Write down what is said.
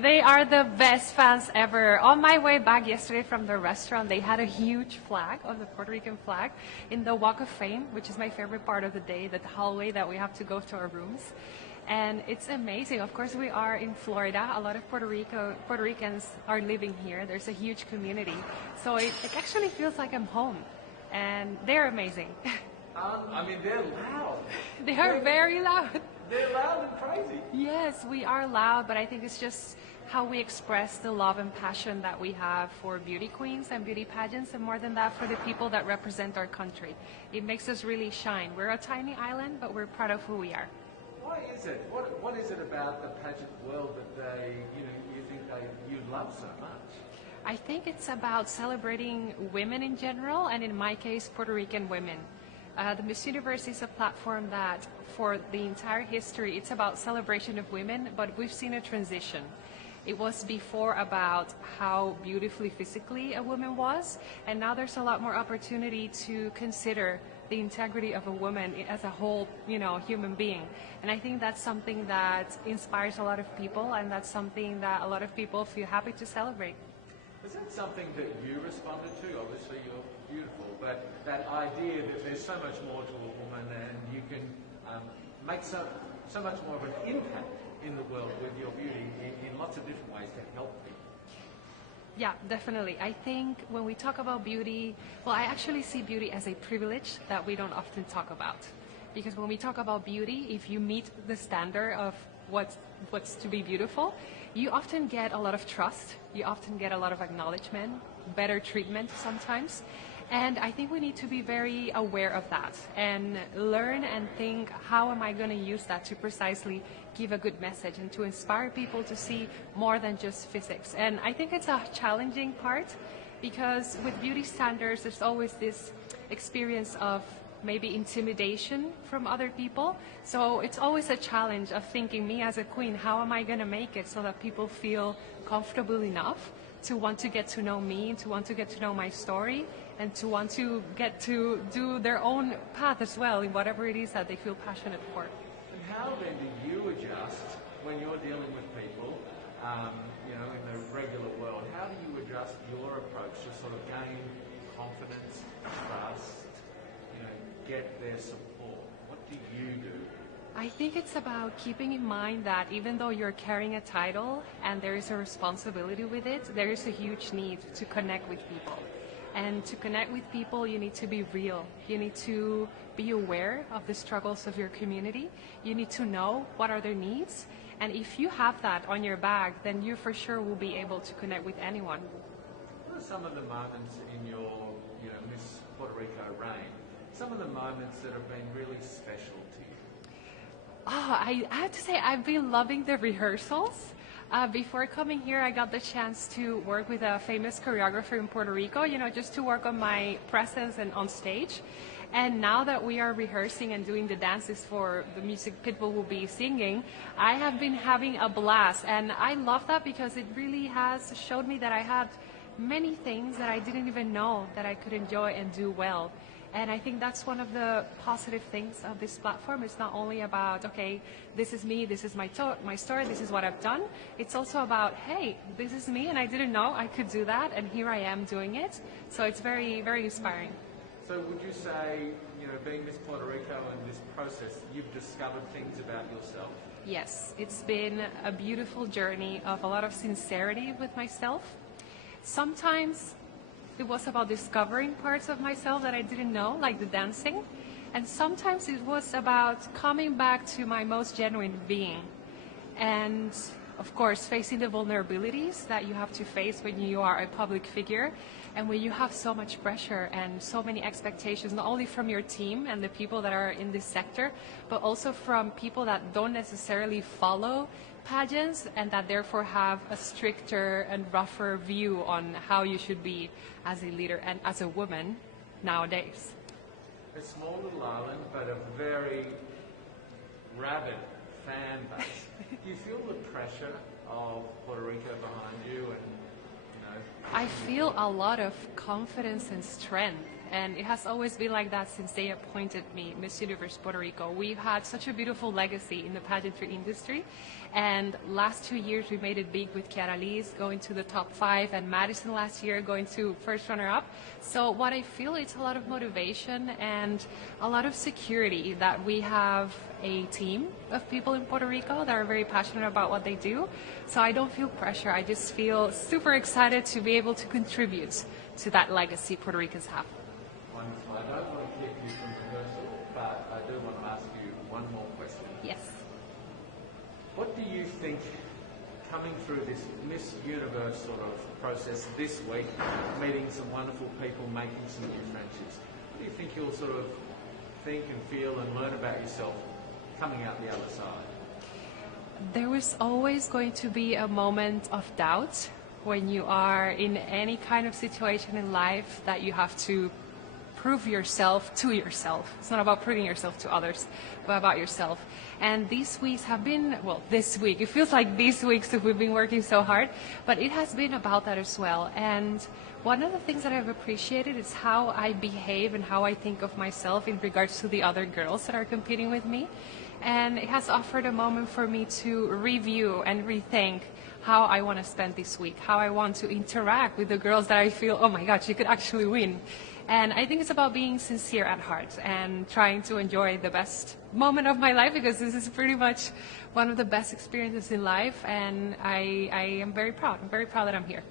They are the best fans ever. On my way back yesterday from the restaurant, they had a huge flag of the Puerto Rican flag in the Walk of Fame, which is my favorite part of the day, the hallway that we have to go to our rooms. And it's amazing. Of course, we are in Florida. A lot of Puerto Ricans are living here. There's a huge community. So it actually feels like I'm home. And they're amazing. I mean, they're loud. They are very loud. They're loud and crazy. Yes, we are loud, but I think it's just how we express the love and passion that we have for beauty queens and beauty pageants, and more than that, for the people that represent our country. It makes us really shine. We're a tiny island, but we're proud of who we are. Why is it? What is it about the pageant world that you think you love so much? I think it's about celebrating women in general, and in my case, Puerto Rican women. The Miss Universe is a platform that, for the entire history, it's about celebration of women, but we've seen a transition. It was before about how beautifully physically a woman was, and now there's a lot more opportunity to consider the integrity of a woman as a whole, human being. And I think that's something that inspires a lot of people, and that's something that a lot of people feel happy to celebrate. Is that something that you responded to? Obviously, you're beautiful, but that idea that there's so much more to a woman and you can make so much more of an impact in the world with your beauty in lots of different ways to help people. Yeah, definitely. I think when we talk about beauty, well, I actually see beauty as a privilege that we don't often talk about. Because when we talk about beauty, if you meet the standard of what's to be beautiful, you often get a lot of trust, you often get a lot of acknowledgement, better treatment sometimes. And I think we need to be very aware of that and learn and think, how am I going to use that to precisely give a good message and to inspire people to see more than just physics. And I think it's a challenging part, because with beauty standards, there's always this experience of maybe intimidation from other people. So it's always a challenge of thinking, me as a queen, how am I going to make it so that people feel comfortable enough to want to get to know me, to want to get to know my story, and to want to get to do their own path as well in whatever it is that they feel passionate for. And how then do you adjust when you're dealing with people, in the regular world? How do you adjust your approach to sort of gain confidence, trust, get their support? What do you do? I think it's about keeping in mind that even though you're carrying a title and there is a responsibility with it, there is a huge need to connect with people. And to connect with people, you need to be real. You need to be aware of the struggles of your community. You need to know what are their needs. And if you have that on your bag, then you for sure will be able to connect with anyone. What are some of the moments in your Miss Puerto Rico reign? Some of the moments that have been really special to you? I have to say, I've been loving the rehearsals. Before coming here, I got the chance to work with a famous choreographer in Puerto Rico, just to work on my presence and on stage. And now that we are rehearsing and doing the dances for the music Pitbull will be singing, I have been having a blast. And I love that because it really has showed me that I had many things that I didn't even know that I could enjoy and do well. And I think that's one of the positive things of this platform. It's not only about, okay, this is me, this is my story, this is what I've done. It's also about, hey, this is me and I didn't know I could do that, and here I am doing it. So it's very, very inspiring. So would you say, being Miss Puerto Rico in this process, you've discovered things about yourself? Yes, it's been a beautiful journey of a lot of sincerity with myself. Sometimes it was about discovering parts of myself that I didn't know, like the dancing. And sometimes it was about coming back to my most genuine being. And of course, facing the vulnerabilities that you have to face when you are a public figure and when you have so much pressure and so many expectations, not only from your team and the people that are in this sector, but also from people that don't necessarily follow pageants and that therefore have a stricter and rougher view on how you should be as a leader and as a woman nowadays. A small little island, but a very rabid fan base. Do you feel the pressure of Puerto Rico behind you? And I feel a lot of confidence and strength, and it has always been like that since they appointed me Miss Universe Puerto Rico. We've had such a beautiful legacy in the pageantry industry, and last 2 years we made it big with Kiara Lee's going to the top 5, and Madison last year going to first runner-up. So what I feel, it's a lot of motivation and a lot of security that we have a team of people in Puerto Rico that are very passionate about what they do. So I don't feel pressure. I just feel super excited to be able to contribute to that legacy Puerto Ricans have. Wonderful. I don't want to keep you from rehearsal, but I do want to ask you one more question. Yes. What do you think, coming through this Miss Universe sort of process this week, meeting some wonderful people, making some new friendships, what do you think you'll sort of think and feel and learn about yourself coming out the other side? There was always going to be a moment of doubt when you are in any kind of situation in life that you have to prove yourself to yourself. It's not about proving yourself to others, but about yourself. And these weeks have been, well, this week, it feels like these weeks that we've been working so hard, but it has been about that as well. And one of the things that I've appreciated is how I behave and how I think of myself in regards to the other girls that are competing with me. And it has offered a moment for me to review and rethink how I want to spend this week, how I want to interact with the girls that I feel, oh my God, she could actually win. And I think it's about being sincere at heart and trying to enjoy the best moment of my life, because this is pretty much one of the best experiences in life, and I am very proud. I'm very proud that I'm here.